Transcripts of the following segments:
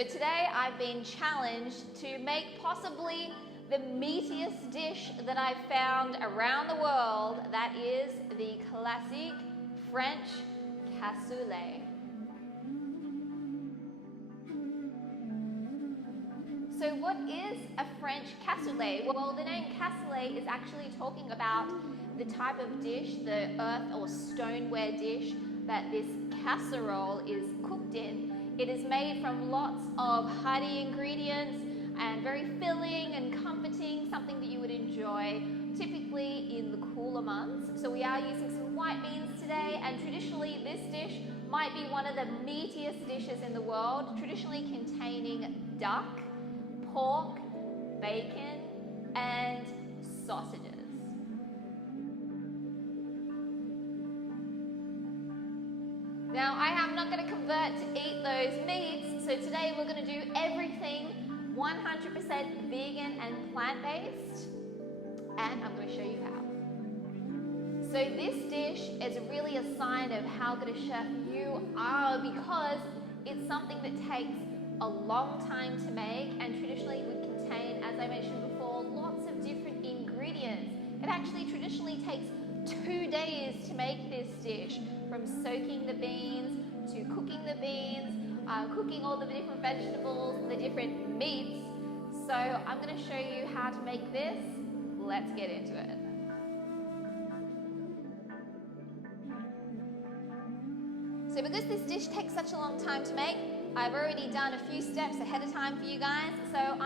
So today I've been challenged to make possibly the meatiest dish that I've found around the world. That is the classic French cassoulet. So what is a French cassoulet? Well, the name cassoulet is actually talking about the type of dish, the earth or stoneware dish that this casserole is cooked in. It is made from lots of hearty ingredients and very filling and comforting, something that you would enjoy typically in the cooler months. So we are using some white beans today, and traditionally this dish might be one of the meatiest dishes in the world, traditionally containing duck, pork, bacon, and sausages. Now, I am not going to convert to eat those meats, so today we're going to do everything 100% vegan and plant-based, and I'm going to show you how. So this dish is really a sign of how good a chef you are, because it's something that takes a long time to make and traditionally would contain, as I mentioned before, lots of different ingredients. It actually traditionally takes 2 days to make this dish, from soaking the beans to cooking the beans, cooking all the different vegetables, the different meats. So I'm going to show you how to make this. Let's get into it. So because this dish takes such a long time to make, I've already done a few steps ahead of time for you guys. So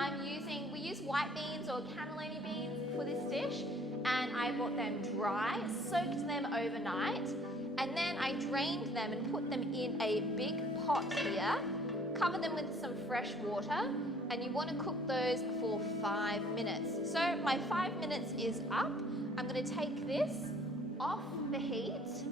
we use white beans or cannellini beans for this dish, and I bought them dry, soaked them overnight, and then I drained them and put them in a big pot here, cover them with some fresh water, and you want to cook those for 5 minutes. So my 5 minutes is up. I'm going to take this off the heat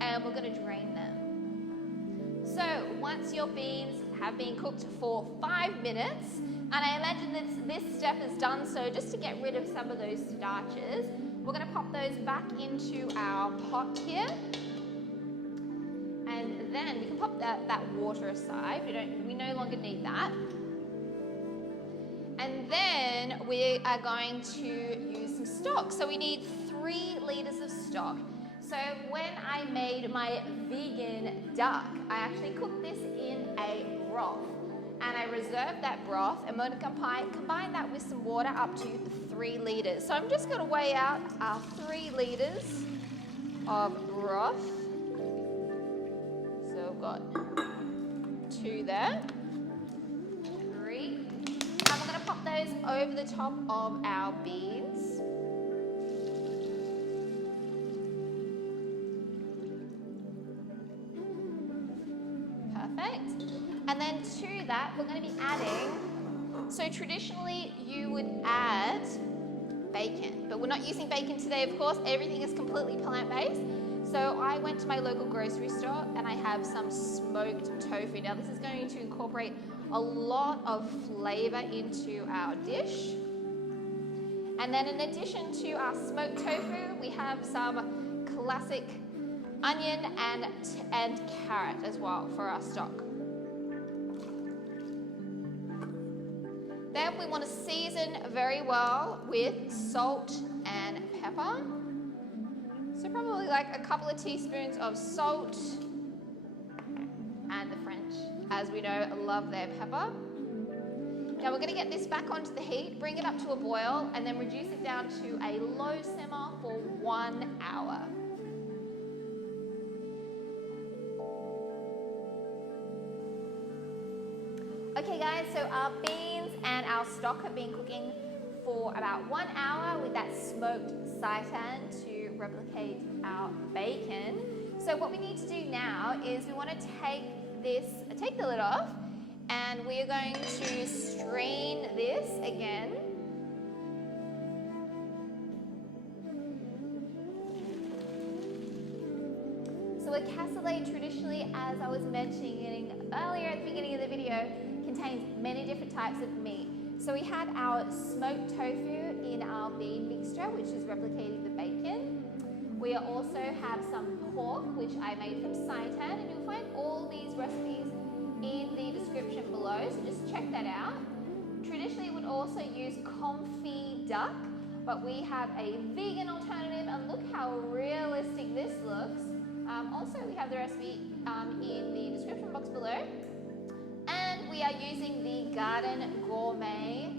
and we're going to drain them. So once your beans have been cooked for 5 minutes, and I imagine that this step is done so just to get rid of some of those starches, we're going to pop those back into our pot here. And then we can pop that water aside. We no longer need that. And then we are going to use some stock. So we need 3 liters of stock. So when I made my vegan duck, I actually cooked this in a broth. And I reserved that broth, and we're going to combine that with some water up to 3 liters. So I'm just going to weigh out our 3 liters of broth. So we've got 2 there, 3. And we're going to pop those over the top of our beans. Perfect. And then to that, we're going to be adding, so traditionally you would add bacon, but we're not using bacon today, of course. Everything is completely plant-based. So I went to my local grocery store and I have some smoked tofu. Now this is going to incorporate a lot of flavor into our dish. And then in addition to our smoked tofu, we have some classic onion and carrot as well for our stock. Then we want to season very well with salt and pepper. So probably like a couple of teaspoons of salt, and the French, as we know, love their pepper. Now we're going to get this back onto the heat, bring it up to a boil, and then reduce it down to a low simmer for 1 hour. Okay guys, so our beans and our stock have been cooking for about 1 hour with that smoked seitan to replicate our bacon. So what we need to do now is we want to take the lid off, and we are going to strain this again. So a cassoulet traditionally, as I was mentioning earlier at the beginning of the video, contains many different types of meat. So we had our smoked tofu in our bean mixture, which is replicating the bacon. We also have some pork, which I made from seitan, and you'll find all these recipes in the description below. So just check check that out. Traditionally, would also use comfy duck, but we have a vegan alternative, and look how realistic this looks. Also, we have the recipe in the description box below. And we are using the Garden Gourmet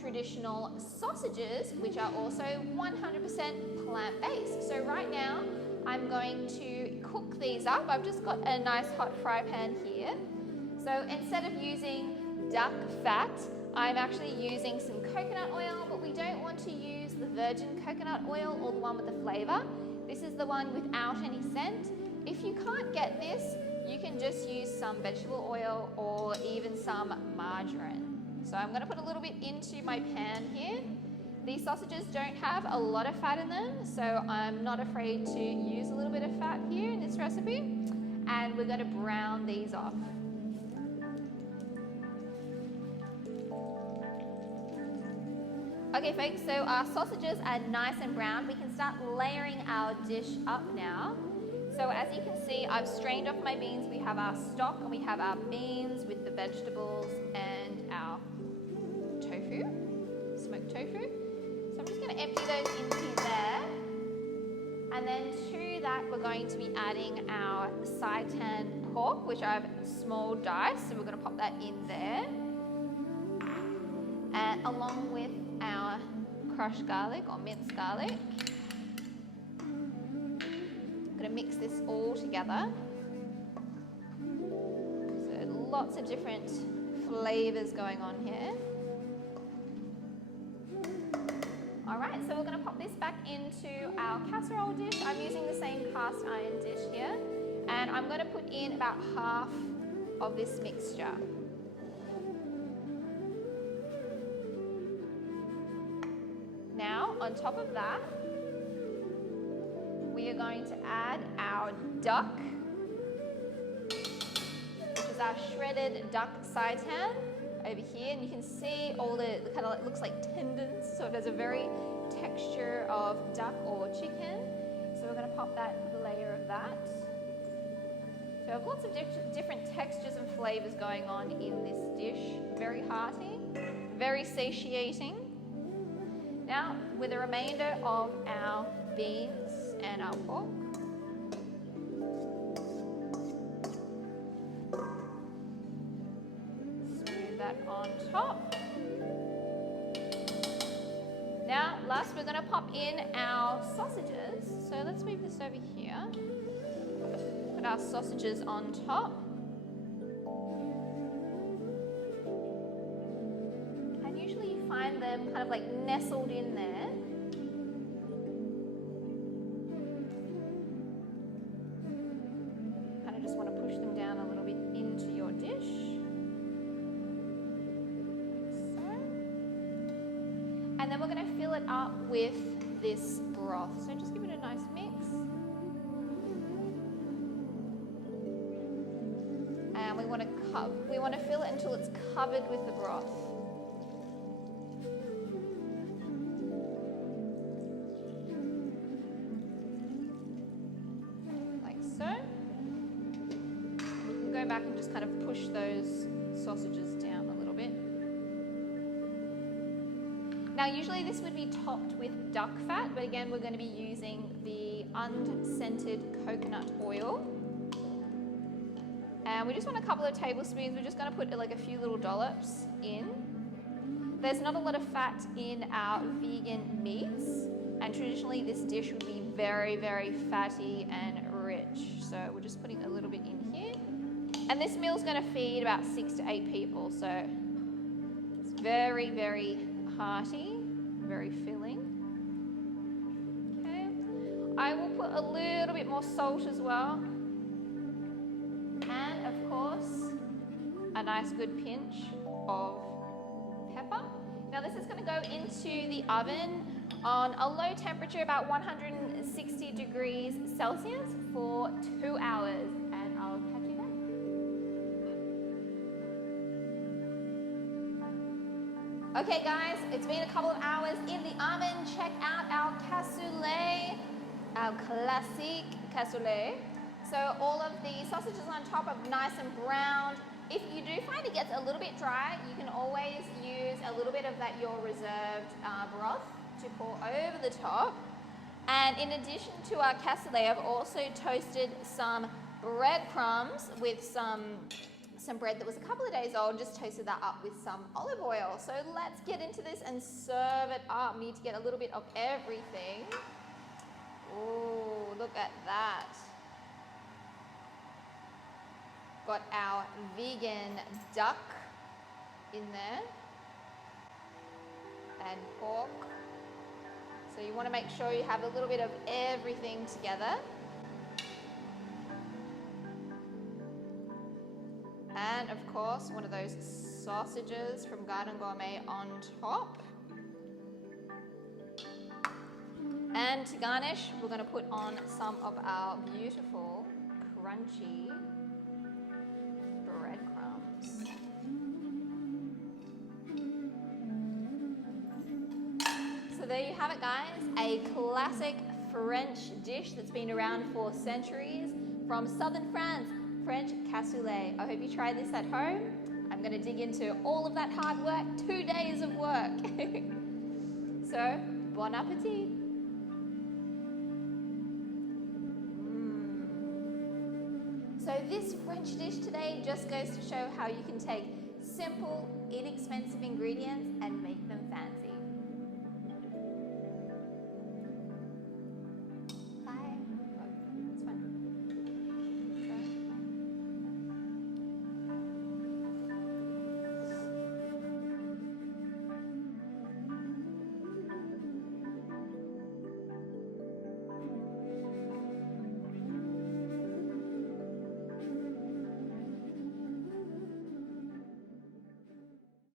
traditional sausages, which are also 100% plant-based. So right now, I'm going to cook these up. I've just got a nice hot fry pan here. So instead of using duck fat, I'm actually using some coconut oil, but we don't want to use the virgin coconut oil or the one with the flavor. This is the one without any scent. If you can't get this, you can just use some vegetable oil or even some margarine. So I'm going to put a little bit into my pan here. These sausages don't have a lot of fat in them, so I'm not afraid to use a little bit of fat here in this recipe. And we're going to brown these off. Okay folks, so our sausages are nice and brown. We can start layering our dish up now. So as you can see, I've strained off my beans. We have our stock and we have our beans with the vegetables and our tofu, smoked tofu. So I'm just going to empty those into there. And then to that, we're going to be adding our seitan pork, which I've small diced. So we're going to pop that in there. And along with our crushed garlic or minced garlic. I'm going to mix this all together. So lots of different flavors going on here. All right, so we're going to pop this back into our casserole dish. I'm using the same cast iron dish here, and I'm going to put in about half of this mixture. Now, on top of that, we are going to add our duck, which is our shredded duck seitan over here. And you can see all the kind of, it looks like tendons, so it has a very texture of duck or chicken. So we're going to pop that layer of that. So I have lots of different textures and flavors going on in this dish. Very hearty, very satiating. Now, with the remainder of our beans and our pork, smooth that on top. Now, last we're going to pop in our sausages. So let's move this over here. Put our sausages on top. Find them kind of like nestled in there. Kind of just want to push them down a little bit into your dish. So. And then we're going to fill it up with this broth. So just give it a nice mix. And we want to fill it until it's covered with the broth. Back and just kind of push those sausages down a little bit. Now usually this would be topped with duck fat, but again we're going to be using the unscented coconut oil. And we just want a couple of tablespoons. We're just going to put like a few little dollops in. There's not a lot of fat in our vegan meats, and traditionally this dish would be very, very fatty and rich. So we're just putting a little bit in here. And this meal is going to feed about 6 to 8 people, so it's very, very hearty, very filling. Okay, I will put a little bit more salt as well, and of course, a nice good pinch of pepper. Now this is going to go into the oven on a low temperature, about 160 degrees Celsius for 2 hours, and I'll catch you then. Okay guys, it's been a couple of hours in the oven. Check out our cassoulet, our classic cassoulet. So all of the sausages on top are nice and browned. If you do find it gets a little bit dry, you can always use a little bit of that your reserved broth to pour over the top. And in addition to our cassoulet, I've also toasted some breadcrumbs with some bread that was a couple of days old, just toasted that up with some olive oil. So let's get into this and serve it up. We need to get a little bit of everything. Oh, look at that. Got our vegan duck in there and pork. So you want to make sure you have a little bit of everything together. And of course, one of those sausages from Garden Gourmet on top. And to garnish, we're going to put on some of our beautiful, crunchy breadcrumbs. So there you have it, guys. A classic French dish that's been around for centuries from southern France, French cassoulet. I hope you try this at home. I'm going to dig into all of that hard work, 2 days of work. So, bon appetit. So this French dish today just goes to show how you can take simple, inexpensive